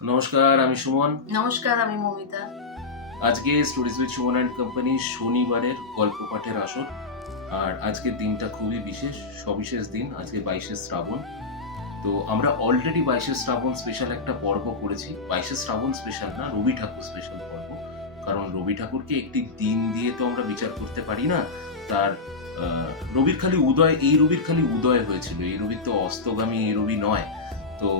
নমস্কার, আমি সুমন। নমস্কার, আমি মমিতা। আজকে stories with Suman and company শনিবারের গল্প পাঠের আসর। আর আজকের দিনটা খুবই বিশেষ, সবিশেষ দিন। আজকে 22শে শ্রাবণ। তো আমরা অলরেডি 22শে শ্রাবণ স্পেশাল একটা পর্ব করেছি। 22শে শ্রাবণ স্পেশাল না, রবি ঠাকুর স্পেশাল পর্ব। কারণ রবি ঠাকুরকে একটি দিন দিয়ে তো আমরা বিচার করতে পারি না। তার রবির খালি উদয়, এই রবির খালি উদয় হয়েছিল, এই রবির তো অস্তগামী এই রবি নয়। তো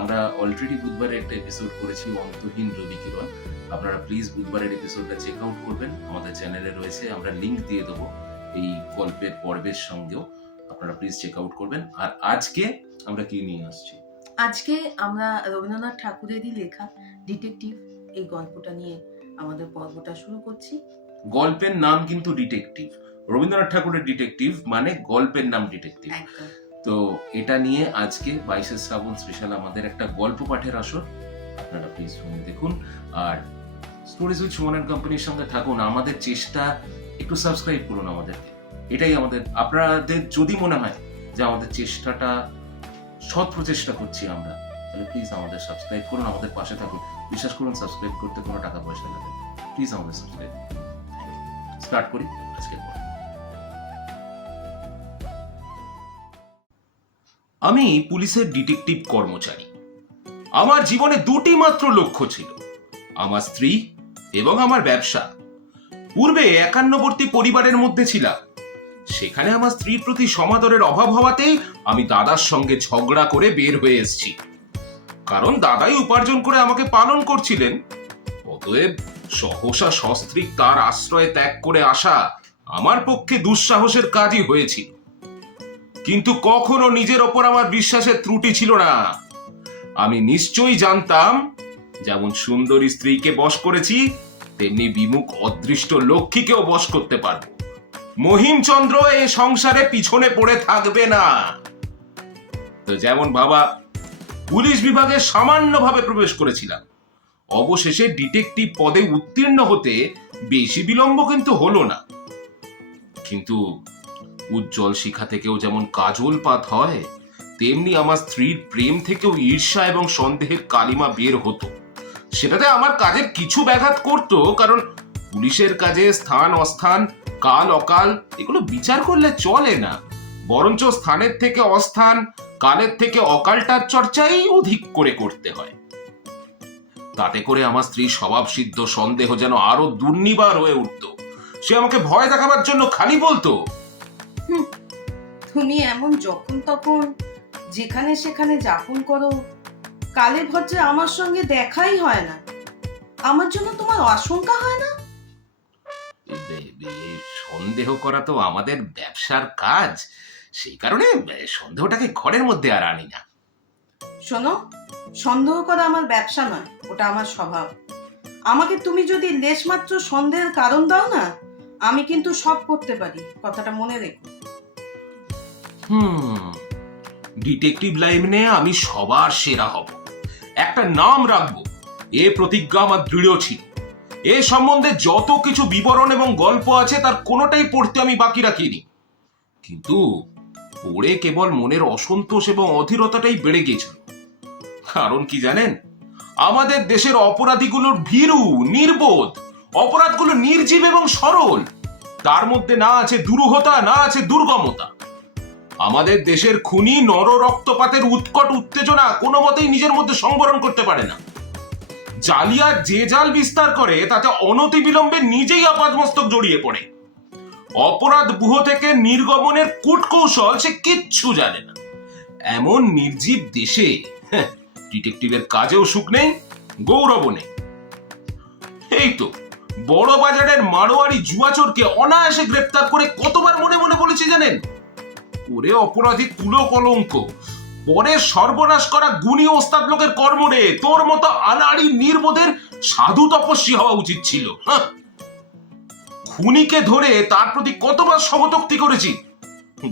আমরা অলরেডি বুধবারে একটা এপিসোড করেছি, অন্তহীন রবি কিরণ। আপনারা প্লিজ বুধবারের এপিসোডটা চেক আউট করবেন, আমাদের চ্যানেলে রয়েছে, আমরা লিংক দিয়ে দেবো এই গল্পের পর্বের সঙ্গেও। আপনারা প্লিজ চেক আউট করবেন। আর আজকে আমরা কি নিয়ে আসছি? আজকে আমরা রবীন্দ্রনাথ ঠাকুরেরই লেখা ডিটেকটিভ এই গল্পটা নিয়ে আমাদের পর্বটা শুরু করছি। গল্পের নাম কিন্তু ডিটেকটিভ। রবীন্দ্রনাথ ঠাকুরের ডিটেকটিভ মানে গল্পের নাম ডিটেকটিভ। তো এটা নিয়ে আজকে 22শে শ্রাবণ স্পেশাল আমাদের একটা গল্প পাঠের আসর। আপনারা প্লিজ শুনে দেখুন। আর স্টোরিজ উইথ সুমন অ্যান্ড কোম্পানির সঙ্গে থাকুন। আমাদের চেষ্টা, একটু সাবস্ক্রাইব করুন আমাদেরকে, এটাই আমাদের। আপনাদের যদি মনে হয় যে আমাদের চেষ্টাটা সৎ প্রচেষ্টা করছি আমরা, তাহলে প্লিজ আমাদের সাবস্ক্রাইব করুন, আমাদের পাশে থাকুন। বিশ্বাস করুন, সাবস্ক্রাইব করতে কোনো টাকা পয়সা লাগে না। প্লিজ আমাদের সাবস্ক্রাইব স্টার্ট করি আজকের পর। আমি পুলিশের ডিটেকটিভ কর্মচারী। আমার জীবনে দুটি মাত্র লক্ষ্য ছিল, আমার স্ত্রী এবং আমার ব্যবসা। পূর্বে একান্নবর্তী পরিবারের মধ্যে ছিলাম। সেখানে আমার স্ত্রীর প্রতি সমাদরের অভাব হওয়াতেই আমি দাদার সঙ্গে ঝগড়া করে বের হয়ে এসেছি। কারণ দাদাই উপার্জন করে আমাকে পালন করছিলেন। অতএব সহসা সস্ত্রীক তার আশ্রয়ে ত্যাগ করে আসা আমার পক্ষে দুঃসাহসের কাজই হয়েছিল। কিন্তু কখনো নিজের ওপর আমার বিশ্বাসের ত্রুটি ছিল না। আমি নিশ্চয়ই জানতাম, যেমন সুন্দরী স্ত্রীকে বশ করেছি, তেমনি বিমুখ অদৃষ্ট লক্ষ্মীকেও বশ করতে পারব। মহিমচন্দ্র এ সংসারে পিছনে পড়ে থাকবে না। তো যেমন বাবা, পুলিশ বিভাগে সামান্যভাবে প্রবেশ করেছিলাম। অবশেষে ডিটেকটিভ পদে উত্তীর্ণ হতে বেশি বিলম্ব কিন্তু হলো না। কিন্তু উজ্জ্বল শিখা থেকেও যেমন কাজল পাত হয়, তেমনি আমার স্ত্রীর প্রেম থেকেও ঈর্ষা এবং সন্দেহের কালিমা বের হতো। সেটাতে আমার কাজের কিছু ব্যাঘাত করত, কারণ পুলিশের কাজে স্থান অস্থান, কাল অকাল এগুলো বিচার করলে চলে না। বরঞ্চ স্থানের থেকে অস্থান, কালের থেকে অকালটার চর্চাই অধিক করে করতে হয়। তাতে করে আমার স্ত্রীর স্বভাব সিদ্ধ সন্দেহ যেন আরো দুর্নিবার হয়ে উঠত। সে আমাকে ভয় দেখাবার জন্য খালি বলতো, তুমি এমন যখন তখন যেখানে সেখানে যাপন করো, কালে ভদ্রে আমার সঙ্গে দেখাই হয় না। আমার জন্য তোমার আশঙ্কা হয় না? সন্দেহ করা তো আমাদের ব্যবসার কাজ, সেই কারণে সন্দেহটাকে ঘরের মধ্যে আর আনি না। শোনো, সন্দেহ করা আমার ব্যবসা নয়, ওটা আমার স্বভাব। আমাকে তুমি যদি লেশমাত্র সন্দেহের কারণ দাও না, আমি কিন্তু সব করতে পারি, কথাটা মনে রেখো। ডিটেকটিভ লাইনে আমি সবার সেরা হব, একটা নাম রাখবো, এ প্রতিজ্ঞা আমার দৃঢ় ছিল। এ সম্বন্ধে যত কিছু বিবরণ এবং গল্প আছে তার কোনোটাই পড়তে আমি বাকি রাখিনি। কিন্তু পড়ে কেবল মনের অসন্তোষ এবং অধীরতাটাই বেড়ে গিয়েছিল। কারণ কি জানেন, আমাদের দেশের অপরাধীগুলোর ভীরু, নির্বোধ, অপরাধগুলো নির্জীব এবং সরল। তার মধ্যে না আছে দুরূহতা, না আছে দুর্গমতা। আমাদের দেশের খুনি নর রক্তপাতের উৎকট উত্তেজনা কোনো মতেই নিজের মধ্যে সংবরণ করতে পারে না। জালিয়াত যে জাল বিস্তার করে, তাতে অনতি বিলম্বে নিজেই আপাদমস্তক জড়িয়ে পড়ে। অপরাধ বুহ থেকে নির্গমনের কূট কৌশল সে কিচ্ছু জানে না। এমন নির্জীব দেশে ডিটেকটিভের কাজেও সুখ নেই, গৌরবও নেই। এই তো বড় বাজারের মারোয়ারি জুয়াচোরকে অনায়াসে গ্রেপ্তার করে কতবার মনে মনে বলেছি জানেন, ওরে অপরাধী কুলো কলঙ্ক, পরে সর্বনাশ করা গুণী ওস্তাদ লোকের কর্ম রে, তোর মতো আনাড়ি নির্বোধের সাধু তপস্বী হওয়া উচিত ছিল। খুনিকে ধরে তার প্রতি কতবার সমতক্তি করেছি।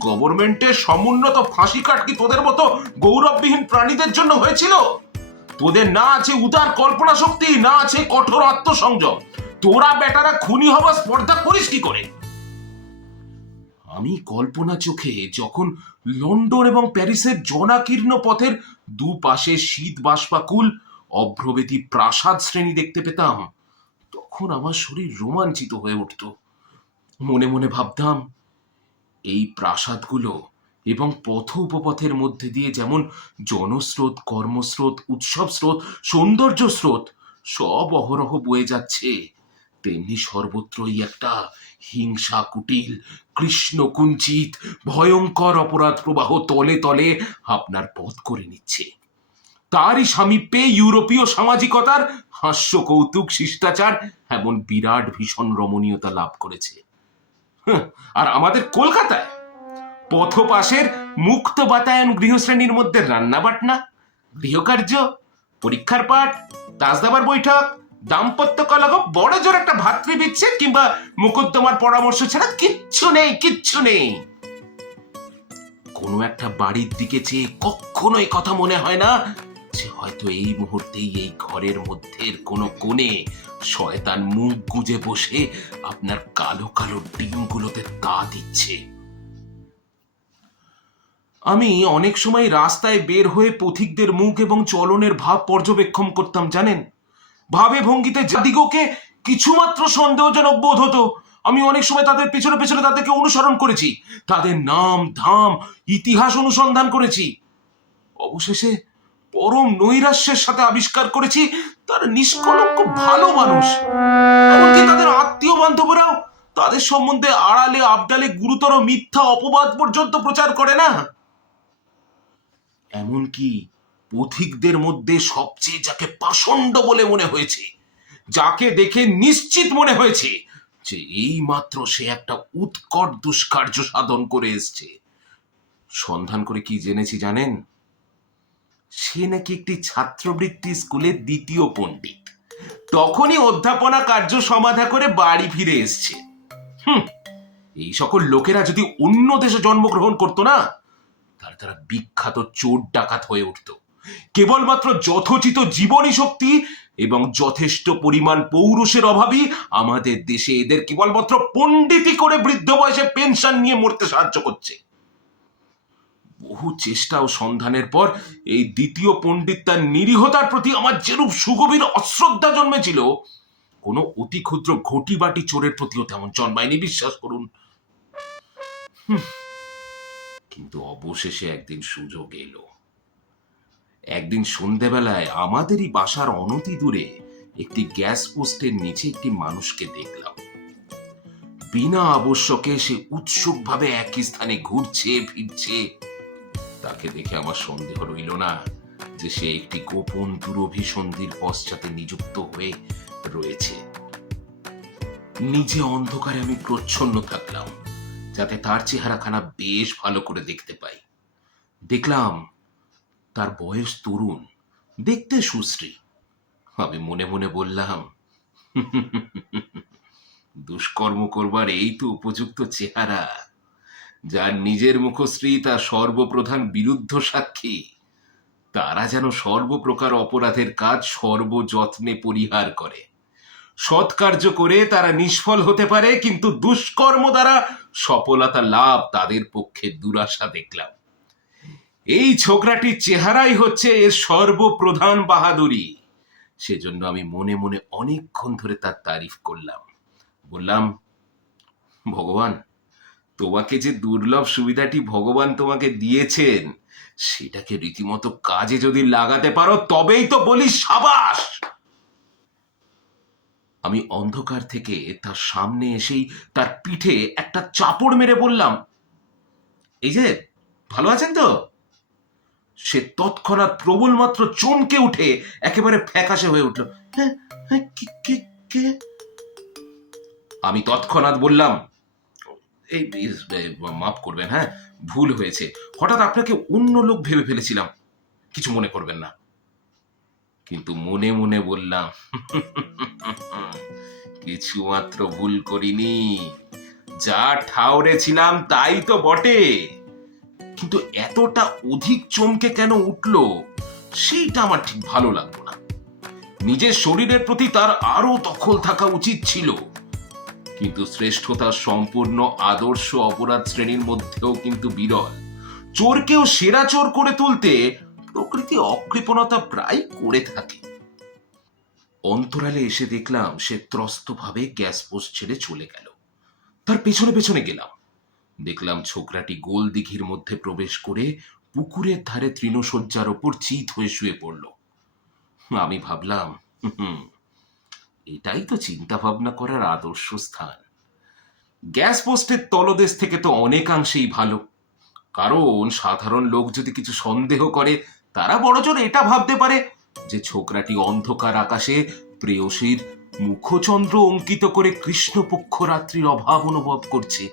গভর্নমেন্টের সমুন্নত ফাঁসি কাট কি তোদের মতো গৌরববিহীন প্রাণীদের জন্য হয়েছিল? তোদের না আছে উদার কল্পনা শক্তি, না আছে কঠোর আত্মসংযম। তোরা বেটারা খুনি হওয়া স্পর্ধা করিস কি করে? আমি কল্পনা চোখে যখন লন্ডন এবং প্যারিসের জনাকীর্ণ পথের দুপাশে শীত বাষ্পাকুল অভ্রবেদী প্রাসাদ শ্রেণী দেখতে পেতাম, তখন আমার শরীর রোমাঞ্চিত হয়ে উঠত। মনে মনে ভাবতাম, এই প্রাসাদগুলো এবং পথ উপপথের মধ্যে দিয়ে যেমন জনস্রোত, কর্মস্রোত, উৎসব স্রোত, সৌন্দর্য স্রোত সব অহরহ বয়ে যাচ্ছে, তেমনি সর্বত্রই একটা হিংসা কুটিল, কৃষ্ণ কুঞ্চিত, ভয়ঙ্কর অপরাধ প্রবাহ তলে তলে আপনার পথ করে নিচ্ছে। তারই সামীপ্যে ইউরোপীয় সামাজিকতার হাস্য, কৌতুক, শিষ্টাচার এমন বিরাট ভীষণ রমণীয়তা লাভ করেছে। আর আমাদের কলকাতায় পথপাশের মুক্ত বাতায়ন গৃহশ্রেণীর মধ্যে রান্না বাটনা, গৃহকার্য, পরীক্ষার পাঠ, তাজদাবার বৈঠক, দাম্পত্য কলহ, বড় জোর একটা ভাতৃবিচ্ছেদ কিংবা মোকদ্দমার পরামর্শ ছাড়া কিচ্ছু নেই, কিচ্ছু নেই। কোনো একটা বাড়ির দিকে চেয়ে কখনো এই কথা মনে হয় না যে হয়তো এই মুহূর্তেই এই ঘরের মধ্যের কোনো কোণে শয়তান মুখ গুজে বসে আপনার কালো কালো ডিমগুলোতে তা দিচ্ছে। আমি অনেক সময় রাস্তায় বের হয়ে পথিকদের মুখ এবং চলনের ভাব পর্যবেক্ষণ করতাম, জানেন। ভাবে ভঙ্গিতে যাদিগকে কিছুমাত্র সন্দেহজনক বোধ হতো, আমি অনেক সময় তাদের পেছনে পেছনে তাদেরকে অনুসরণ করেছি, তাদের নাম ধাম ইতিহাস অনুসন্ধান করেছি। অবশেষে পরম নৈরাশ্যের সাথে আবিষ্কার করেছি তারা নিষ্কলঙ্ক ভালো মানুষ। এমনকি তাদের আত্মীয় বান্ধবরাও তাদের সম্বন্ধে আড়ালে আবডালে গুরুতর মিথ্যা অপবাদ পর্যন্ত প্রচার করে না। এমনকি পথিকদের মধ্যে সবচেয়ে যাকে পাষণ্ড বলে মনে হয়েছে, যাকে দেখে নিশ্চিত মনে হয়েছে যে এই মাত্র সে একটা উৎকট দুষ্কার্য সাধন করে এসছে, সন্ধান করে কি জেনেছি জানেন? সে নাকি একটি ছাত্রবৃত্তি স্কুলের দ্বিতীয় পণ্ডিত, তখনই অধ্যাপনা কার্য সমাধা করে বাড়ি ফিরে এসছে। এই সকল লোকেরা যদি অন্য দেশে জন্মগ্রহণ করতো না, তাহলে তারা বিখ্যাত চোর ডাকাত হয়ে উঠত। কেবলমাত্র যথোচিত জীবনী শক্তি এবং যথেষ্ট পরিমাণ পৌরুষের অভাবই আমাদের দেশে এদের কেবলমাত্র পণ্ডিতি করে বৃদ্ধ বয়সে পেনশন নিয়ে মরতে সাহায্য করছে। বহু চেষ্টা ও সন্ধানের পর এই দ্বিতীয় পণ্ডিত তার নিরীহতার প্রতি আমার যেরূপ সুগভীর অশ্রদ্ধা জন্মেছিল, কোনো অতি ক্ষুদ্র ঘটি বাটি চোরের প্রতিও তেমন জন্মায়নি, বিশ্বাস করুন। কিন্তু অবশেষে একদিন সুযোগ এলো। একদিন সন্ধ্যেবেলায় আমাদেরই বাসার অনতি দূরে একটি গ্যাস পোস্টের নিচে একটি মানুষকে দেখলাম। বিনা আবশ্যকে সে উৎসুকভাবে একই স্থানে ঘুরছে ফিরছে। তাকে দেখে আমার সন্দেহ রইল না যে সে একটি গোপন দুরভিসন্ধির পশ্চাতে নিযুক্ত হয়ে রয়েছে। নিজে অন্ধকারে আমি প্রচ্ছন্ন থাকলাম যাতে তার চেহারাখানা বেশ ভালো করে দেখতে পাই। দেখলাম তার বয়স তরুণ, দেখতে সুশ্রী। আমি মনে মনে বললাম, দুষ্কর্ম করবার এই তো উপযুক্ত চেহারা। যার নিজের মুখশ্রী তার সর্বপ্রধান বিরুদ্ধ সাক্ষী, তারা যেন সর্বপ্রকার অপরাধের কাজ সর্বযত্নে পরিহার করে। সৎকার্য করে তারা নিষ্ফল হতে পারে, কিন্তু দুষ্কর্ম দ্বারা সফলতা লাভ তাদের পক্ষে দুরাশা দেখলাম। এই ছোকরাটির চেহারাই হচ্ছে এর সর্বপ্রধান বাহাদুরি। সেজন্য আমি মনে মনে অনেকক্ষণ ধরে তার তারিফ করলাম। বললাম, ভগবান, তোমাকে যে দুর্লভ সুবিধাটি ভগবান তোমাকে দিয়েছেন, সেটাকে রীতিমতো কাজে যদি লাগাতে পারো তবেই তো বলি সাবাস। আমি অন্ধকার থেকে তার সামনে এসেই তার পিঠে একটা চাপড় মেরে বললাম, এই যে, ভালো আছেন তো? সে তৎক্ষণাৎ প্রবল মাত্র চমকে উঠে একেবারে ফ্যাকাশে হয়ে উঠল। আমি তৎক্ষণাৎ বললাম, এই মাফ করবেন, হ্যাঁ, ভুল হয়েছে, হঠাৎ আপনাকে অন্য লোক ভেবে ফেলেছিলাম, কিছু মনে করবেন না। কিন্তু মনে মনে বললাম, কিছু মাত্র ভুল করিনি, যা ঠাউরে ছিলাম তাই তো বটে। কিন্তু এতটা অধিক চমকে কেন উঠলো সেইটা আমার ঠিক ভালো লাগলো না। নিজের শরীরের প্রতি তার আরো দখল থাকা উচিত ছিল, কিন্তু শ্রেষ্ঠতার সম্পূর্ণ আদর্শ অপরাধ শ্রেণীর মধ্যেও কিন্তু বিরল। চোরকেও সেরা চোর করে তুলতে প্রকৃতি অকৃপণতা প্রায় করে থাকে। অন্তরালে এসে দেখলাম সে ত্রস্তভাবে গ্যাস পোস্ট ছেড়ে চলে গেল। তার পেছনে পেছনে গেলাম। দেখলাম ছোকরাটি গোল দিঘির মধ্যে প্রবেশ করে পুকুরের ধারে তৃণশয্যার ওপর চিত হয়ে শুয়ে পড়ল। আমি ভাবলাম, হুম, এটাই তো চিন্তা ভাবনা করার আদর্শ স্থান। গ্যাস পোস্টের তলদেশ থেকে তো অনেকাংশেই ভালো, কারণ সাধারণ লোক যদি কিছু সন্দেহ করে তারা বড়জোর এটা ভাবতে পারে যে ছোকরাটি অন্ধকার আকাশে প্রেয়সীর মুখচন্দ্র অঙ্কিত করে কৃষ্ণপক্ষ রাত্রির অভাব অনুভব করছে।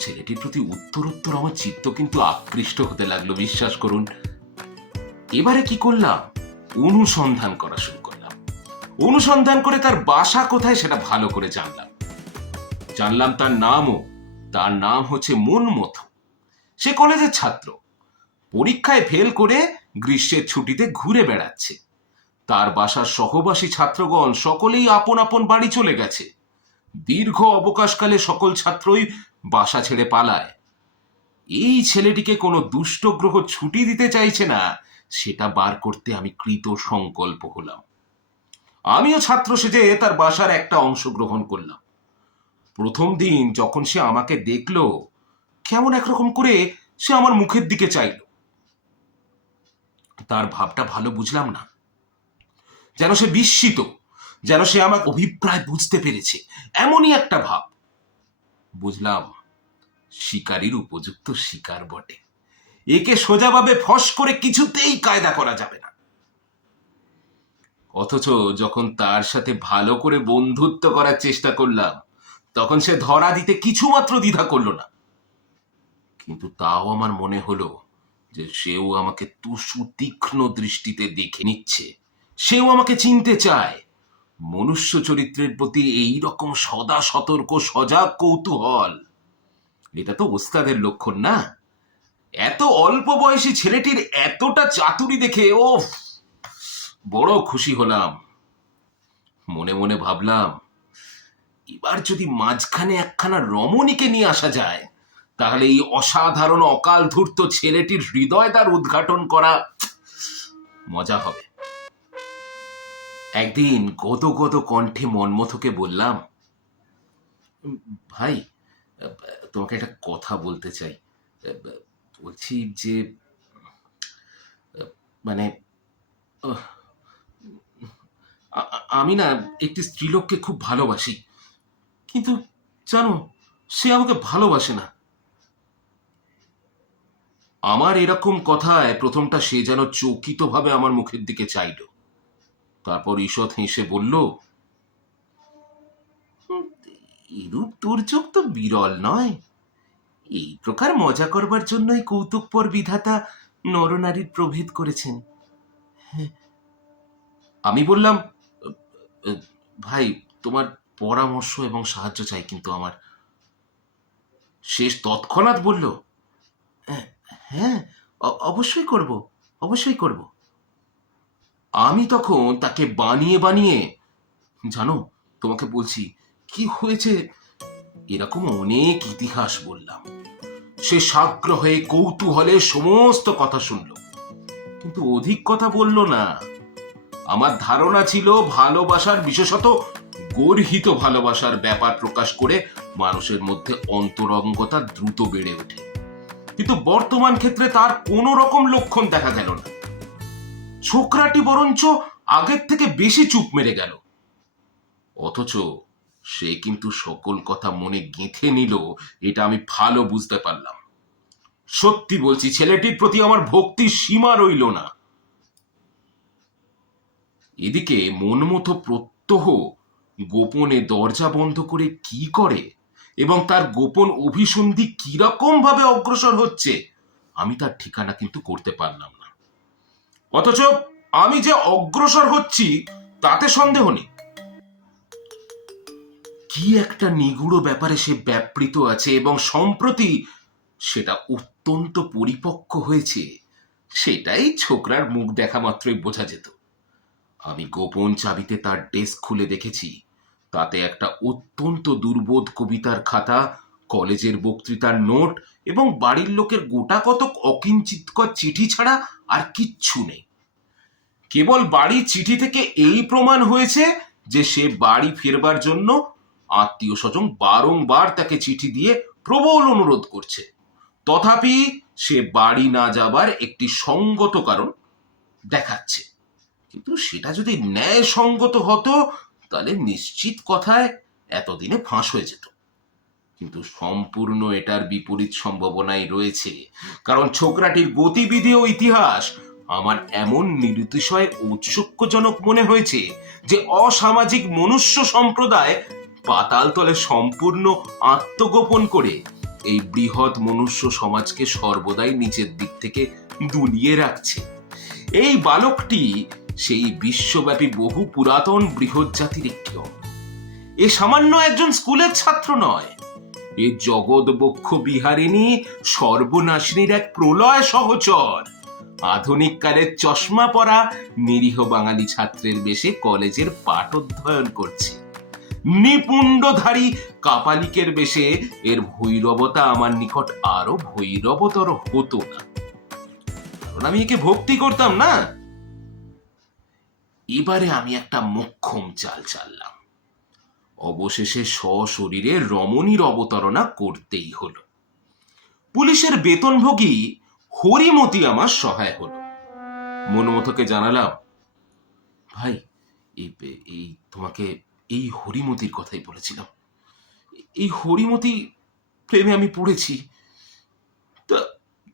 ছেলেটির প্রতি উত্তরোত্তর আমার চিত্ত কিন্তু আকৃষ্ট হতে লাগলো, বিশ্বাস করুন। এবারে কি করলাম, অনুসন্ধান করা শুরু করলাম। অনুসন্ধান করে তার বাসা কোথায় সেটা ভালো করে জানলাম তার নামও। তার নাম হচ্ছে মনমথ। সে কলেজের ছাত্র, পরীক্ষায় ফেল করে গ্রীষ্মের ছুটিতে ঘুরে বেড়াচ্ছে। তার বাসার সহবাসী ছাত্রগণ সকলেই আপন আপন বাড়ি চলে গেছে। দীর্ঘ অবকাশকালে সকল ছাত্রই বাসা ছেড়ে পালায়। এই ছেলেটিকে কোনো দুষ্ট গ্রহ ছুটি দিতে চাইছে না, সেটা বার করতে আমি কৃত সংকল্প হলাম। আমিও ছাত্র সেজে তার বাসার একটা অংশ গ্রহণ করলাম। প্রথম দিন যখন সে আমাকে দেখলো, কেমন একরকম করে সে আমার মুখের দিকে চাইল। তার ভাবটা ভালো বুঝলাম না, যেন সে বিস্মিত, যেন সে আমার অভিপ্রায় বুঝতে পেরেছে, এমনই একটা ভাব। বুঝলাম শিকারীর উপযুক্ত শিকার বটে, একে সোজাভাবে ফস করে কিছুতেই কায়দা করা যাবে না। অথচ যখন তার সাথে ভালো করে বন্ধুত্ব করার চেষ্টা করলাম, তখন সে ধরা দিতে কিছুমাত্র দ্বিধা করল না। কিন্তু তাও আমার মনে হলো যে সেও আমাকে তুসু তীক্ষ্ণ দৃষ্টিতে দেখে নিচ্ছে, সেও আমাকে চিনতে চায়। মনুষ্য চরিত্রের প্রতি এই রকম সদা সতর্ক সজাগ কৌতূহল, এটা তো ওস্তাদের লক্ষণ না? এত অল্প বয়সী ছেলেটির এতটা চাতুরি দেখে ও বড় খুশি হলাম। মনে মনে ভাবলাম, এবার যদি মাঝখানে একখানা রমণীকে নিয়ে আসা যায়, তাহলে এই অসাধারণ অকাল ধূর্ত ছেলেটির হৃদয় দ্বার উদ্ঘাটন করা মজা হবে। একদিন গদগদ কণ্ঠে মন্মথকে বললাম, ভাই, তোমাকে একটা কথা বলতে চাই। বলছি যে মানে আমি না একটি স্ত্রীলোককে খুব ভালোবাসি, কিন্তু জানো সে আমাকে ভালোবাসে না। আমার এরকম কথায় প্রথমটা সে যেন চকিতভাবে আমার মুখের দিকে চাইল, তারপর ঈষৎ হেসে বলল, এরূপ দুর্যোগ তো বিরল নয়। এই প্রকার মজা করবার জন্যই কৌতুকপর বিধাতা নরনারীর প্রভেদ করেছেন। আমি বললাম, ভাই, তোমার পরামর্শ এবং সাহায্য চাই কিন্তু আমার। শেষ তৎক্ষণাৎ বলল, হ্যাঁ, অবশ্যই করব, অবশ্যই করব। আমি তখন তাকে বানিয়ে বানিয়ে, জানো, তোমাকে বলছি কি হয়েছে, এরকম অনেক ইতিহাস বললাম। সে সাগ্র হয়ে কৌতূহলে সমস্ত কথা শুনল, কিন্তু অধিক কথা বলল না। আমার ধারণা ছিল ভালোবাসার, বিশেষত গর্হিত ভালোবাসার ব্যাপার প্রকাশ করে মানুষের মধ্যে অন্তরঙ্গতা দ্রুত বেড়ে ওঠে, কিন্তু বর্তমান ক্ষেত্রে তার কোন রকম লক্ষণ দেখা গেল না। ছোকরাটি বরঞ্চ আগের থেকে বেশি চুপ মেরে গেল। অথচ সে কিন্তু সকল কথা মনে গেঁথে নিল, এটা আমি ভালো বুঝতে পারলাম। সত্যি বলছি, ছেলেটির প্রতি আমার ভক্তির সীমা রইল না। এদিকে মনমথ প্রত্যহ গোপনে দরজা বন্ধ করে কি করে এবং তার গোপন অভিসন্ধি কিরকম ভাবে অগ্রসর হচ্ছে, আমি তার ঠিকানা কিন্তু করতে পারলাম না। অথচ আমি যে অগ্রসর হচ্ছি তাতে সন্দেহ নেই। কি একটা নিগূঢ় ব্যাপারে সে ব্যাপৃত আছে এবং সম্প্রতি সেটা অত্যন্ত পরিপক্ক হয়েছে, সেটাই ছোকরার মুখ দেখা মাত্রই বোঝা যেত। আমি গোপন চাবিতে তার ডেস্ক খুলে দেখেছি, তাতে একটা অত্যন্ত দুর্বোধ কবিতার খাতা, কলেজের বক্তৃতার নোট এবং বাড়ির লোকের গোটা কতক অকিঞ্চিৎকর চিঠি ছাড়া আর কিচ্ছু নেই। কেবল বাড়ির চিঠি থেকে এই প্রমাণ হয়েছে যে সে বাড়ি ফেরবার জন্য আত্মীয় স্বজন বারংবার তাকে চিঠি দিয়ে প্রবল অনুরোধ করছে, তথাপি সে বাড়ি না যাবার একটি সঙ্গত কারণ দেখাচ্ছে। কিন্তু সেটা যদি ন্যায়সঙ্গত হতো তাহলে নিশ্চিত কথায় এতদিনে ফাঁস হয়ে যেত। কিন্তু সম্পূর্ণ এটার বিপরীত সম্ভাবনাই রয়েছে, কারণ ছোকরাটির গতিবিধি ও ইতিহাস আমার এমন নিরতিশয় ঔৎসুক্যজনক মনে হয়েছে যে অসামাজিক মনুষ্য সম্প্রদায় পাতাল তলে সম্পূর্ণ আত্মগোপন করে এই বৃহৎ মনুষ্য সমাজকে সর্বদাই নিচের দিক থেকে দুলিয়ে রাখছে। এই বালকটি সেই বিশ্বব্যাপী বহু পুরাতন বৃহৎ জাতির একটি অঙ্গ। এ সামান্য একজন স্কুলের ছাত্র নয়, এ জগৎ বক্ষ বিহারিণী সর্বনাশিনীর এক প্রলয় সহচর। আধুনিক কালের চশমা পরা নিরীহ বাঙালি ছাত্রের বেশে কলেজের পাঠ অধ্যয়ন করছে। নিপুণ্ডধারী কাপালিকের বেশে এর ভৈরবতা আমার নিকট আরো ভৈরবতর হতো না, কারণ আমি একে ভক্তি করতাম না। এবারে আমি একটা মোক্ষম চাল চাললাম। অবশেষে সশরীরে রমণীর অবতারণা করতেই হলো। পুলিশের বেতনভোগী হরিমতি আমার সহায় হলো। মনমথকে জানালাম, ভাই এই এই তোমাকে এই হরিমতির কথাই বলেছিলাম। এই হরিমতি প্রেমে আমি পড়েছি। তা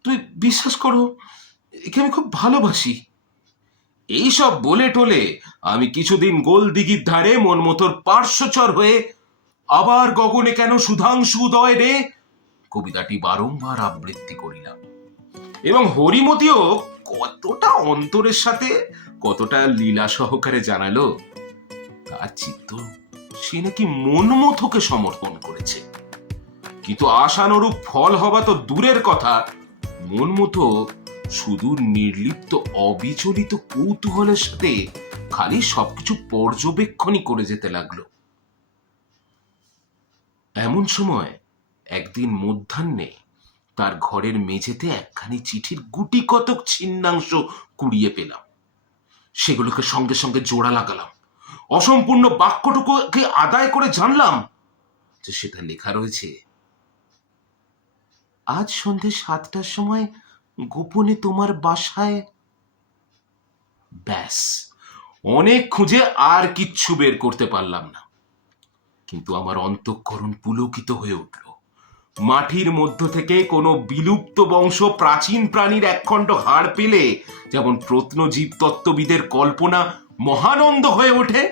তুই বিশ্বাস করো, একে আমি খুব ভালোবাসি। এইসব বলে টোলে আমি কিছুদিন গোলদিঘির ধারে মনমথর পার্শ্বচর হয়ে আবার গগনে কেন সুধাংশু উদয় রে কবিতাটি বারংবার আবৃত্তি করিলাম, এবং হরিমতিও কতটা অন্তরের সাথে কতটা লীলা সহকারে জানালো তার চিত্ত সে নাকি মনমথকে সমর্পণ করেছে। কিন্তু আশানুরূপ ফল হওয়া তো দূরের কথা, মনমথ শুধু নির্লিপ্ত অবিচলিত কৌতূহলের সাথে খালি সবকিছু পর্যবেক্ষণই করে যেতে লাগলো। এমন সময় একদিন মধ্যাহ্নে তার ঘরের মেঝেতে একখানি চিঠির গুটি কতক ছিন্নাংশ কুড়িয়ে পেলাম। সেগুলোকে সঙ্গে সঙ্গে জোড়া লাগালাম। অসম্পূর্ণ বাক্যটুকুকে আদায় করে জানলাম যে সেটা লেখা রয়েছে, আজ সন্ধে 7টার সময় গোপনে তোমার বাসায়। ব্যাস, অনেক খুঁজে আর কিচ্ছু বের করতে পারলাম না। কিন্তু আমার অন্তঃকরণ পুলকিত হয়ে উঠল। মাটির মধ্য থেকে কোনো বিলুপ্ত বংশ প্রাচীন প্রাণীর একখণ্ড হাড় পেলে যেমন প্রত্নজীব তত্ত্ববিদের কল্পনা মহানন্দ হয়ে ওঠে,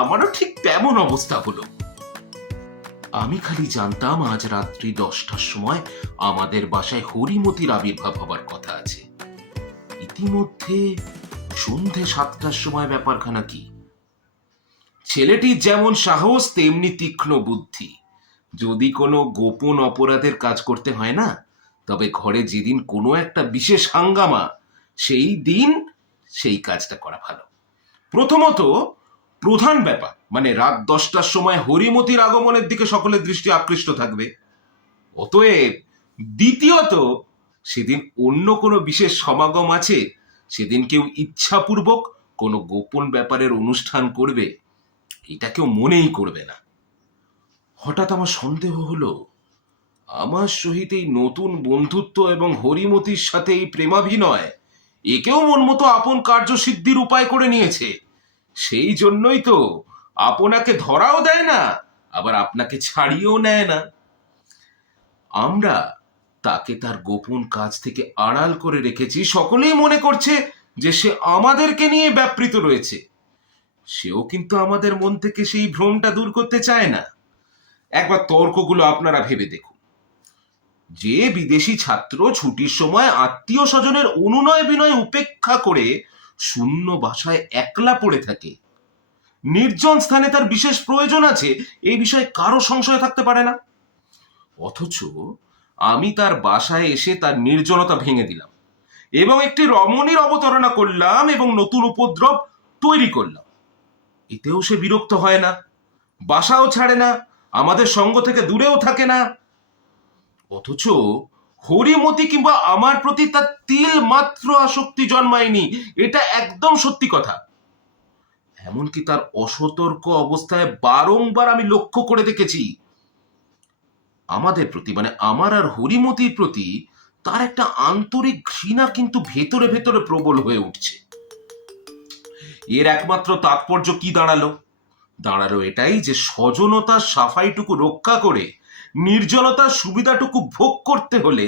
আমারও ঠিক তেমন অবস্থা হলো। আমি খালি জানতাম আজ রাত্রি 10টার সময় আমাদের বাসায় হরিমতির আবির্ভাব হবার কথা আছে। ইতিমধ্যে সন্ধে 7টার সময় ব্যাপারখানা কি? ছেলেটির যেমন সাহস তেমনি তীক্ষ্ণ বুদ্ধি। যদি কোনো গোপন অপরাধের কাজ করতে হয় না, তবে ঘরে যেদিন কোনো একটা বিশেষ হাঙ্গামা, সেই দিন সেই কাজটা করা ভালো। প্রথমত প্রধান ব্যাপার মানে রাত 10টার সময় হরিমতির আগমনের দিকে সকলের দৃষ্টি আকৃষ্ট থাকবে। অতএব দ্বিতীয়ত, সেদিন অন্য কোনো বিশেষ সমাগম আছে, সেদিন কেউ ইচ্ছাপূর্বক কোনো গোপন ব্যাপারের অনুষ্ঠান করবে, এটা কেউ মনেই করবে না। হঠাৎ আমার সন্দেহ হলো, আমার সহিত এই নতুন বন্ধুত্ব এবং হরিমতির সাথে এই প্রেমাভিনয় একেও মন মতো আপন কার্যসিদ্ধির উপায় করে নিয়েছে। সেই জন্যই তো আপনাকে ধরাও দেয় না, আবার আপনাকে ছাড়িয়েও নেয় না। আমরা তাকে তার গোপন কাজ থেকে আড়াল করে রেখেছি, সকলেই মনে করছে যে সে আমাদেরকে নিয়ে ব্যাপৃত রয়েছে। সেও কিন্তু আমাদের মন থেকে সেই ভ্রমটা দূর করতে চায় না। একবার তর্কগুলো আপনারা ভেবে দেখুন। যে বিদেশি ছাত্র ছুটির সময় আত্মীয় স্বজনের অনুনয় বিনয় উপেক্ষা করে শূন্য বাসায় একলা পড়ে থাকে, নির্জন স্থানে তার বিশেষ প্রয়োজন আছে, এই বিষয়ে কারো সংশয় থাকতে পারে না। অথচ আমি তার বাসায় এসে তার নির্জনতা ভেঙে দিলাম এবং একটি রমণীর অবতারণা করলাম এবং নতুন উপদ্রব তৈরি করলাম। এতেও সে বিরক্ত হয় না, বাসাও ছাড়ে না, আমাদের সঙ্গ থেকে দূরেও থাকে না। অথচ হরিমতি কিংবা আমার প্রতি তার তিল মাত্র আসক্তি জন্মায়নি, এটা একদম সত্যি কথা। এমনকি তার অসতর্ক অবস্থায় বারংবার আমি লক্ষ্য করে দেখেছি আমাদের প্রতি, মানে আমার আর হরিমতির প্রতি তার একটা আন্তরিক ঘৃণা কিন্তু ভেতরে ভেতরে প্রবল হয়ে উঠছে। এর একমাত্র তাৎপর্য কি দাঁড়ালো? দাঁড়ালো এটাই যে সজনতার সাফাইটুকু রক্ষা করে নির্জনতার সুবিধাটুকু ভোগ করতে হলে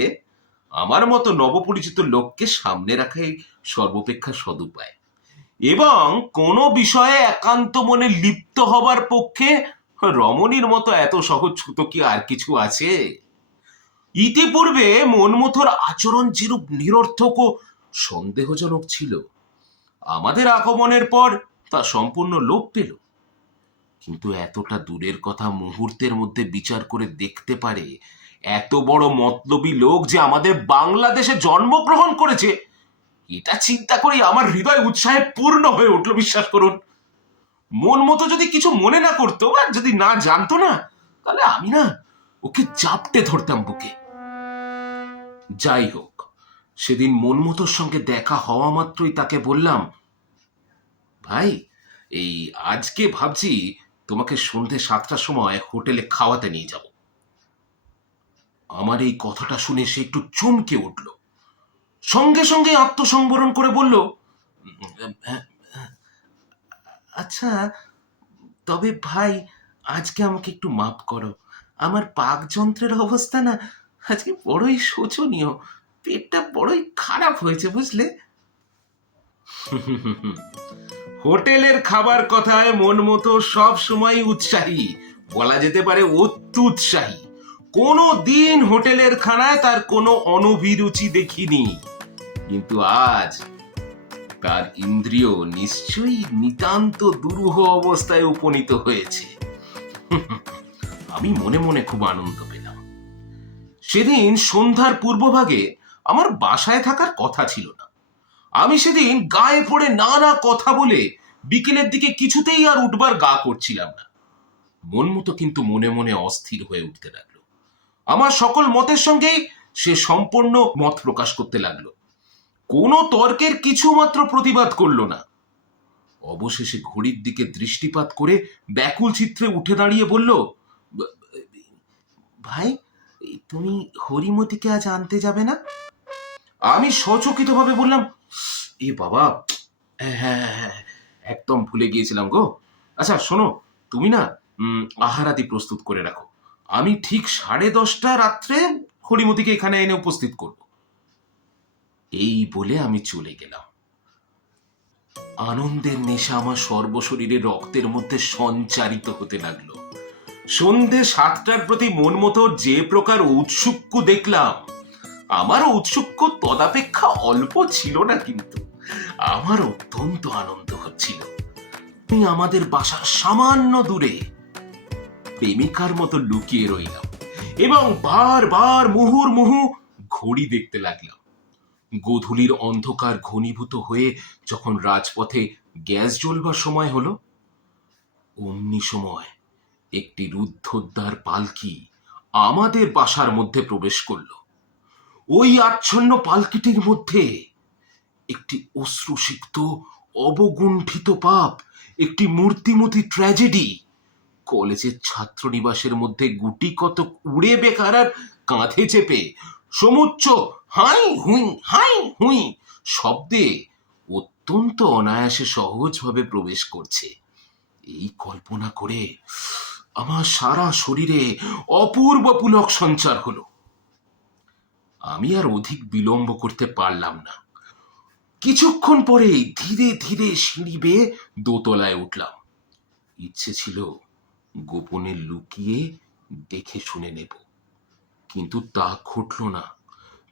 আমার মতো নবপরিচিত লোককে সামনে রাখাই সর্বাপেক্ষা সদুপায়। এবং কোনো বিষয়ে একান্ত মনে লিপ্ত হবার পক্ষে রমণীর মতো এত সহজ ছুতো কি আর কিছু আছে? ইতিপূর্বে মনমথর আচরণ যেরূপ নিরর্থক ও সন্দেহজনক ছিল, আমাদের আগমনের পর তা সম্পূর্ণ লোপ পেল। কিন্তু এতটা দূরের কথা মুহূর্তের মধ্যে বিচার করে দেখতে পারে এত বড় মতলবী লোক যে আমাদের বাংলাদেশে জন্মগ্রহণ করেছে, এটা চিন্তা করি আমার হৃদয় উৎসাহে পূর্ণ হয়ে উঠল, বিশ্বাস করুন। মন মতো যদি কিছু মনে না করতো বা যদি না জানতো না, তাহলে আমি না ওকে জাপটে ধরতাম বুকে। যাই হোক, সেদিন মনমতোর সঙ্গে দেখা হওয়া মাত্রই তাকে বললাম, ভাই, এই আজকে ভাবছি তোমাকে সন্ধে 7টার সময় হোটেলে খাওয়াতে নিয়ে যাব। আমার এই কথাটা শুনে সে একটু চমকে উঠল, সঙ্গে সঙ্গে আত্মসংবরণ করে বলল, আচ্ছা, তবে ভাই আজকে আমাকে একটু মাফ করো, আমার পাকযন্ত্রের অবস্থা না আজকে বড়ই শোচনীয়, পেটটা বড়ই খারাপ হয়েছে, বুঝলে। হোটেলের খাবার কথায় মন মতো সব সময় উৎসাহী, বলা যেতে পারে অত্যুৎসাহী। কোনো দিন হোটেলের খানায় তার কোনো অনভিরুচি দেখিনি, কিন্তু আজ তার ইন্দ্রিয় নিশ্চয়ই নিতান্ত দুরূহ অবস্থায় উপনীত হয়েছে। আমি মনে মনে খুব আনন্দ পেলাম। সেদিন সন্ধ্যার পূর্বভাগে আমার বাসায় থাকার কথা ছিল না। আমি সেদিন গায়ে পড়ে নানা কথা বলে বিকেলের দিকে কিছুতেই আর উঠবার গা করছিলাম না। মন মতো কিন্তু মনে মনে অস্থির হয়ে উঠতে লাগলো। আমার সকল মতের সঙ্গেই সে সম্পূর্ণ মত প্রকাশ করতে লাগলো, কোনো তর্কের কিছু মাত্র প্রতিবাদ করলো না। অবশেষে ঘড়ির দিকে দৃষ্টিপাত করে ব্যাকুল চিত্রে উঠে দাঁড়িয়ে বলল, ভাই, তুমি হরিমতিকে আজ আনতে যাবে না? আমি সচকিতভাবে বললাম, এ বাবা, হ্যাঁ হ্যাঁ হ্যাঁ, একদম ভুলে গিয়েছিলাম গো। আচ্ছা শোনো, তুমি না আহারাদি প্রস্তুত করে রাখো, আমি ঠিক 10:30 রাত্রে হরিমতিকে এখানে এনে উপস্থিত করব। এই বলে আমি চলে গেলাম। আনন্দের নেশা আমার সর্বশরীরে রক্তের মধ্যে সঞ্চারিত হতে লাগলো। সন্ধে 7টার প্রতি মন মতো যে প্রকার ঔৎসুক্য দেখলাম, আমার ঔৎসুক্য তদাপেক্ষা অল্প ছিল না, কিন্তু আমার অত্যন্ত আনন্দ হচ্ছিল। আমি আমাদের বাসার সামান্য দূরে প্রেমিকার মতো লুকিয়ে রইলাম এবং বারবার মুহুর্মুহু ঘড়ি দেখতে লাগলাম। গোধূলির অন্ধকার ঘনীভূত হয়ে যখন রাজপথে গ্যাস জ্বলবার সময় হলো, অমনি সময় একটি রুদ্ধদ্বার পালকি আমাদের বাসার মধ্যে প্রবেশ করল। ওই আচ্ছন্ন পালকিটির মধ্যে একটি অশ্রুসিক্ত অবগুণ্ঠিত পাপ, একটি মূর্তিমতি ট্র্যাজেডি, কলেজের ছাত্রনিবাসের মধ্যে গুটি কত উড়ে বেকার আর কাঁধে চেপে সমুচ্চ হাই হুই হাই হুই শব্দে অত্যন্ত অনায়াসে সহজভাবে প্রবেশ করছে। এই কল্পনা করে আমার সারা শরীরে অপূর্ব পুলক সঞ্চার হলো। আমি আর অধিক বিলম্ব করতে পারলাম না। কিছুক্ষণ পরে ধীরে ধীরে সিঁড়ি বেয়ে দোতলায় উঠলাম। ইচ্ছে ছিল গোপনে লুকিয়ে দেখে শুনে নেব, কিন্তু তা ঘটল না,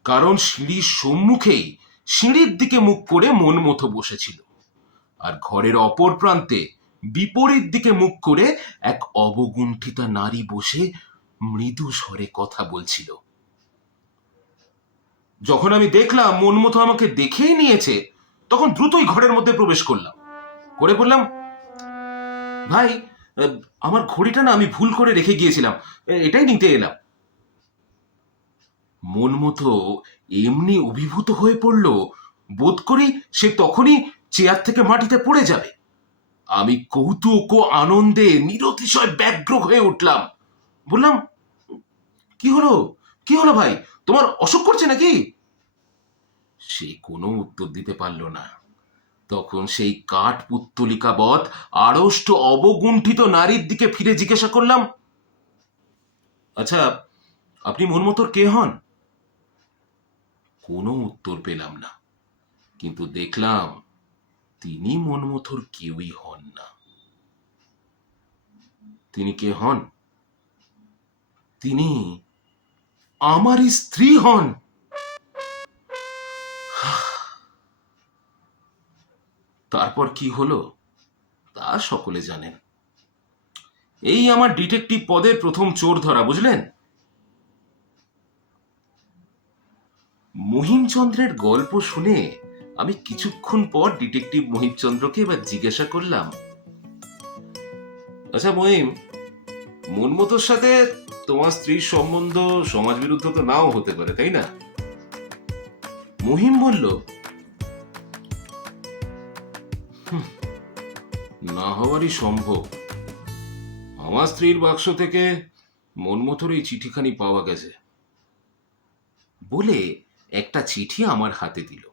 কারণ সিঁড়ির সম্মুখেই সিঁড়ির দিকে মুখ করে মন মতো বসেছিল, আর ঘরের অপর প্রান্তে বিপরীত দিকে মুখ করে এক অবগুণ্ঠিতা নারী বসে মৃদু স্বরে কথা বলছিল। যখন আমি দেখলাম মন মতো আমাকে দেখেই নিয়েছে, তখন দ্রুতই ঘরের মধ্যে প্রবেশ করলাম, করে বললাম, ভাই, আমার ঘড়িটা না আমি ভুল করে রেখে গিয়েছিলাম, এটাই নিতে এলাম। মন মতো এমনি অভিভূত হয়ে পড়ল, বোধ করি সে তখনই চেয়ার থেকে মাটিতে পড়ে যাবে। আমি কৌতুক ও আনন্দে নিরতিশয় ব্যগ্র হয়ে উঠলাম। বললাম, কি হলো, কি হলো ভাই, তোমার অসুখ করছে নাকি? সে কোনো উত্তর দিতে পারল না। তখন সেই কাঠ পুত্তলিকাবৎ আড়ষ্ট অবগুণ্ঠিত নারীর দিকে ফিরে জিজ্ঞাসা করলাম, আচ্ছা, আপনি মনমতোর কে হন? কোনো উত্তর পেলাম না, কিন্তু দেখলাম তিনি মনমথোর কেউই হন না। তিনি কে হন? তিনি আমারই স্ত্রী হন। তারপর কি হলো তা সকলে জানেন। এই আমার ডিটেকটিভ পদের প্রথম চোর ধরা, বুঝলেন? মহিমচন্দ্রের গল্প শুনে আমি কিছুক্ষণ পর ডিটেকটিভ মহিমচন্দ্রকে এবার জিজ্ঞাসা করলাম, আচ্ছা মহিম, মনমতোর সাথে তোমার স্ত্রীর সম্বন্ধ সমাজ বিরুদ্ধ তো নাও হতে পারে, তাই না? মহিম বলল, না হওয়ারই সম্ভব। আমার স্ত্রীর বাক্স থেকে মনমতোর এই চিঠিখানি পাওয়া গেছে। বলে একটা চিঠি আমার হাতে দিল।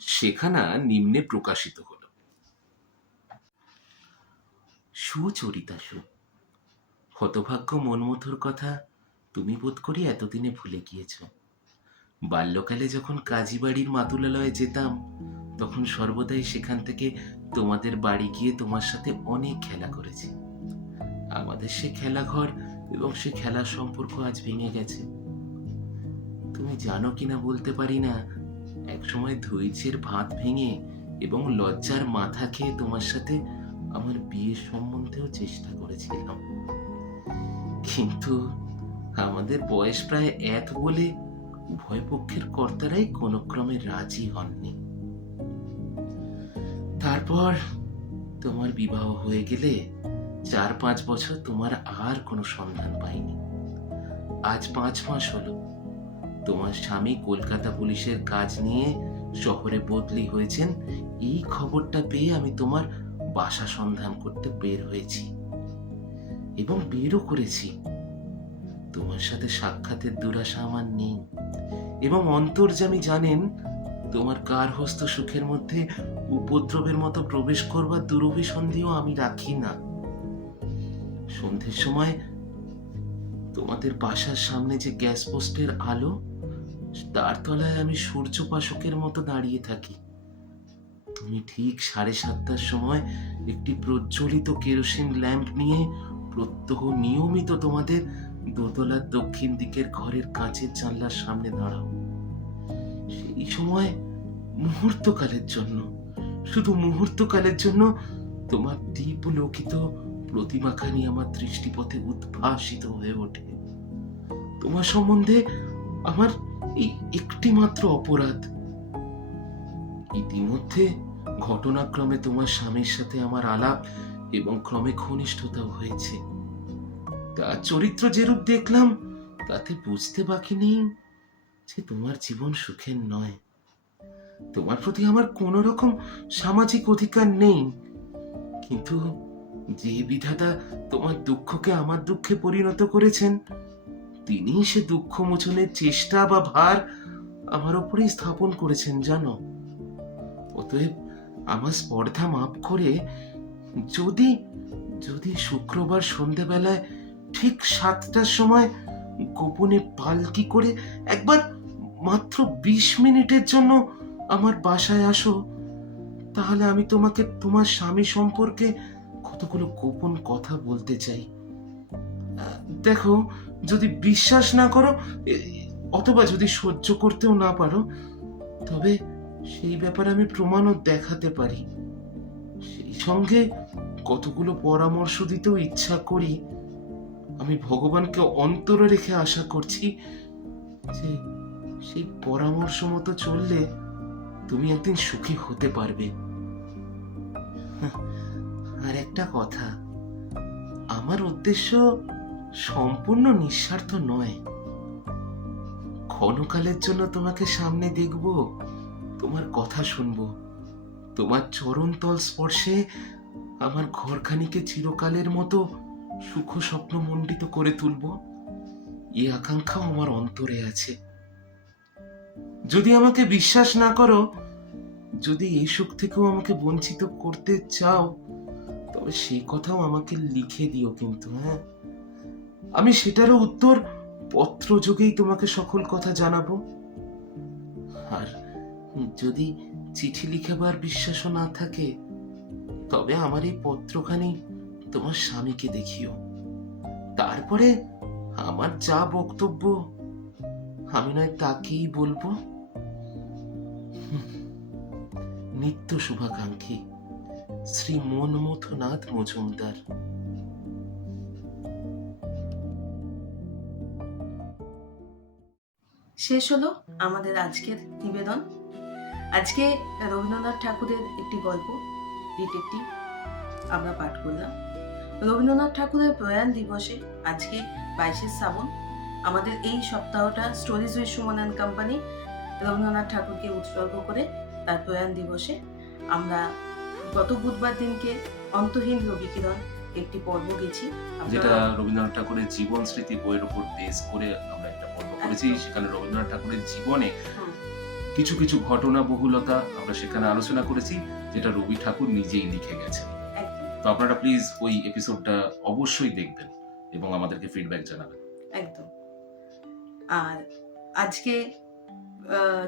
সেখানা নিম্নে প্রকাশিত হল। সুচরিতা সু, হতভাগ্য মনমথোর কথা তুমি বোধ করি এতদিনে ভুলে গিয়েছ। বাল্যকালে যখন কাজী বাড়ির মাতুলালয়ে যেতাম, তখন সর্বদাই সেখান থেকে তোমাদের বাড়ি গিয়ে তোমার সাথে অনেক খেলা করেছি। আমাদের সে খেলাঘর এবং সে খেলার সম্পর্ক আজ ভেঙে গেছে। তুমি জানো কিনা বলতে পারি না, একসময় ধৈর্যের ভাত ভেঙে এবং লজ্জার মাথা খেয়ে তোমার সাথে আমার বিয়ের সম্বন্ধেও চেষ্টা করেছিলাম, কিন্তু আমাদের বয়স প্রায় এক বলে উভয় পক্ষের কর্তারাই কোনো ক্রমে রাজি হননি। তারপর তোমার বিবাহ হয়ে গেলে 4-5 বছর তোমার আর কোনো সন্ধান পাইনি। আজ 5 মাস হলো তোমার স্বামী কলকাতা পুলিশের কাজ নিয়ে শহরে বদলি হয়েছেন। এই খবরটা পেয়ে আমি তোমার বাসা সন্ধান করতে বের হয়েছি এবং বেরও করেছি। তোমার সাথে সাক্ষাতের দুরাশা আমার নেই এবং অন্তর্যামী জানেন তোমার গার্হস্থ্য সুখের মধ্যে উপদ্রবের মতো প্রবেশ করবার দুরভিসন্ধিও আমি রাখি না। সন্ধ্যের সময় তোমাদের বাসার সামনে যে গ্যাস পোস্টের আলো, তার তলায় আমি সূর্যপাশকের মতো দাঁড়িয়ে থাকি। তুমি ঠিক 7:30টার সময় একটি প্রজ্বলিত কেরোসিন ল্যাম্প নিয়ে প্রত্যহ নিয়মিত তোমাদের দোতলার দক্ষিণ দিকের ঘরের কাঁচের জানলার সামনে দাঁড়াও। সেই সময় মুহূর্তকালের জন্য, শুধু মুহূর্তকালের জন্য তোমার দীপলোকিত প্রতিমাখানি আমার দৃষ্টিপথে উদ্ভাসিত হয়ে ওঠে। তোমার সম্বন্ধে আমার এই একটি মাত্র অপরাধ। ইতিমধ্যে ঘটনাক্রমে তোমার স্বামীর সাথে আমার আলাপ এবং ক্রমে ঘনিষ্ঠতাও হয়েছে। তার চরিত্র যেরূপ দেখলাম, তাতে বুঝতে বাকি নেই যে তোমার জীবন সুখের নয়। তোমার প্রতি আমার কোন রকম সামাজিক অধিকার নেই, কিন্তু যে বিধাতা তোমার দুঃখকে আমার দুঃখে পরিণত করেছেন, তিনি সে দুঃখ মোচনের চেষ্টা বা ভার আমার উপরে স্থাপন করেছেন, জানো। অতএব আমার স্পর্ধা মাপ করে যদি যদি শুক্রবার সন্ধ্যেবেলায় ঠিক 7টার সময় গোপনে পালকি করে একবার মাত্র 20 মিনিটের জন্য আমার বাসায় আসো, তাহলে আমি তোমাকে তোমার স্বামী সম্পর্কে কতগুলো গোপন কথা বলতে চাই। দেখো, যদি বিশ্বাস না করো অথবা যদি সহ্য করতেও না পারো, তবে সেই ব্যাপারে আমি প্রমাণও দেখাতে পারি। সেই সঙ্গে কতগুলো পরামর্শ দিতেও ইচ্ছা করি। আমি ভগবানকে অন্তরে রেখে আশা করছি যে সেই পরামর্শ মতো চললে তুমি একদিন সুখী হতে পারবে। আর একটা কথা, আমার উদ্দেশ্য সম্পূর্ণ নিঃস্বার্থ নয়। ক্ষণকালের জন্য তোমাকে সামনে দেখব, তোমার কথা শুনবো, তোমার চরণতল স্পর্শে আমার ঘরখানিকে চিরকালের মতো সুখ স্বপ্ন মণ্ডিত করে তুলব, এই আকাঙ্ক্ষাও আমার অন্তরে আছে। যদি আমাকে বিশ্বাস না করো, যদি এই সুখ থেকেও আমাকে বঞ্চিত করতে চাও, তবে সেই কথাও আমাকে লিখে দিও কিন্তু। হ্যাঁ, আমি সেটারও উত্তর পত্রযোগেই তোমাকে সকল কথা জানাবো। আর যদি চিঠি লিখেবার বিশ্বাসও না থাকে, তবে আমার এই পত্রখানি তোমার স্বামীকে দেখিও। তারপরে আমার যা বক্তব্য আমি নয় তাকেই বলবো। নিত্য শুভাকাঙ্ক্ষী, শ্রী মনমথনাথ মজুমদার। শেষ হলো আমাদের আজকের নিবেদন। আজকে রবীন্দ্রনাথ ঠাকুরের একটি গল্প ডিটেকটিভ আমরা পাঠ করলাম। রবীন্দ্রনাথ ঠাকুরের প্রয়াণ দিবসে আজকে 22শে শ্রাবণ আমাদের এই সপ্তাহটা stories with Suman and company Rabindranath ঠাকুরকে উৎসর্গ করে তার প্রয়াণ দিবসে আমরা গত বুধবার দিনকে অন্তহীন রবিকিরণ একটি পর্ব গেছি, যেটা রবীন্দ্রনাথ ঠাকুরের জীবন স্মৃতি বইয়ের উপর বেস করে আমরা একটা পর্ব করেছি। সেখানে রবীন্দ্রনাথ ঠাকুরের জীবনে কিছু কিছু ঘটনা বহুলতা আমরা সেখানে আলোচনা করেছি, যেটা রবি ঠাকুর নিজেই লিখে গেছেন। তো আপনারা প্লিজ ওই এপিসোডটা অবশ্যই দেখবেন এবং আমাদেরকে ফিডব্যাক জানাবেন। একদম। আর আজকে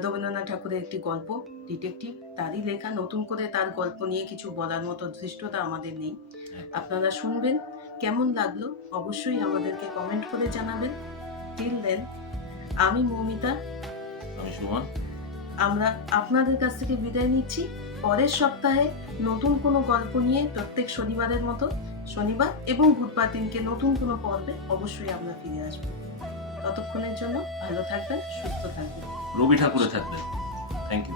রবীন্দ্রনাথ ঠাকুরের একটি গল্প ডিটেকটিভ, তারই লেখা। নতুন করে তার গল্প নিয়ে কিছু বলার মতো ধৃষ্টতা আমাদের নেই। আপনারা শুনবেন, কেমন লাগলো অবশ্যই আমাদেরকে কমেন্ট করে জানাবেন। টিল দেন, আমি মৌমিতা, আমি সুমন, আমরা আপনাদের কাছ থেকে বিদায় নিচ্ছি। পরের সপ্তাহে নতুন কোনো গল্প নিয়ে প্রত্যেক শনিবারের মতো শনিবার এবং বুধবার দিনকে নতুন কোনো পর্বে অবশ্যই আমরা ফিরে আসবো। ততক্ষণের জন্য ভালো থাকবেন, সুস্থ থাকবেন, রবি ঠাকুরে থাকবেন। Thank you.